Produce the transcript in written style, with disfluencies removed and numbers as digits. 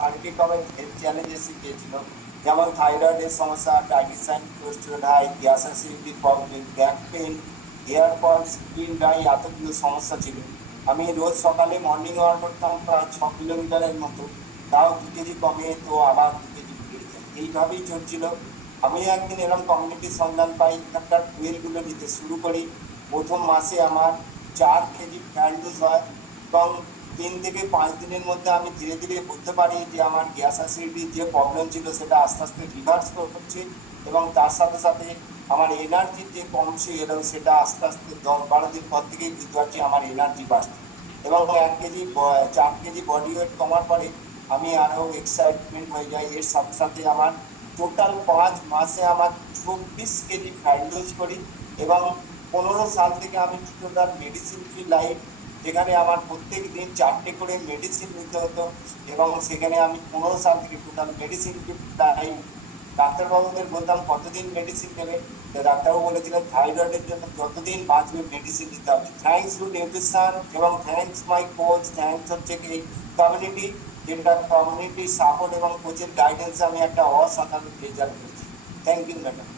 সার্ভিকমের health challenge এসে গিয়েছিল, যেমন থাইরয়েডের সমস্যা, triglyceride cholesterol high, gas acidity problem, back pain, hair fall, skin dry, এতগুলো সমস্যা ছিল। আমি রোজ সকালে মর্নিং ওয়াক করতাম প্রায় 6 কিলোমিটারের মতো, তাও 2 কেজি কমে তো আবার 2 কেজি বেড়ে যায়, এইভাবেই চলছিল। আমি একদিন এরকম কমিউনিটির সন্ধান পাই, এখানকার ফুয়েলগুলো নিতে শুরু করি। প্রথম মাসে আমার 4 কেজি ফ্যাট লুজ হয়, এবং 3 থেকে 5 দিনের মধ্যে আমি ধীরে ধীরে বুঝতে পারি যে আমার গ্যাস অ্যাসিডিটির যে প্রবলেম ছিল সেটা আস্তে আস্তে রিভার্স করছে, এবং তার সাথে সাথে আমার এনার্জির যে কমছে এলো সেটা আস্তে আস্তে 10-12 দিন পর থেকেই বুঝতে পারছি আমার এনার্জি বাড়ছে। এবং 1 কেজি 4 কেজি বডি ওয়েট কমার পরে আমি আরো এক্সাইটমেন্ট হয়ে যাই। এর সাথে সাথে আমার টোটাল 5 মাসে আমার 24 কেজি ফ্যাট লুজ করি, এবং 15 সাল থেকে আমি টোটাল মেডিসিন ফ্রি লাইফ, যেখানে আমার প্রত্যেক দিন 4টে করে মেডিসিন নিতে হতো, এবং সেখানে আমি 15 সাল থেকে টোটাল মেডিসিন ফ্রি লাইফ। ডাক্তারবাবুদের বলতাম কতদিন মেডিসিন নেবে, তো ডাক্তারবাবু বলেছিলেন থাইরয়েডের জন্য যতদিন বাঁচবে মেডিসিন নিতে হবে। থ্যাংকস টু নিউট্রিশন, এবং থ্যাংকস মাই কোচ, থ্যাংকস হচ্ছে কি কমিউনিটি, যেটা কমিউনিটি সাপোর্ট এবং কোচের গাইডেন্সে আমি একটা অসাধারণ রেজাল্ট পেয়েছি। Thank you madam.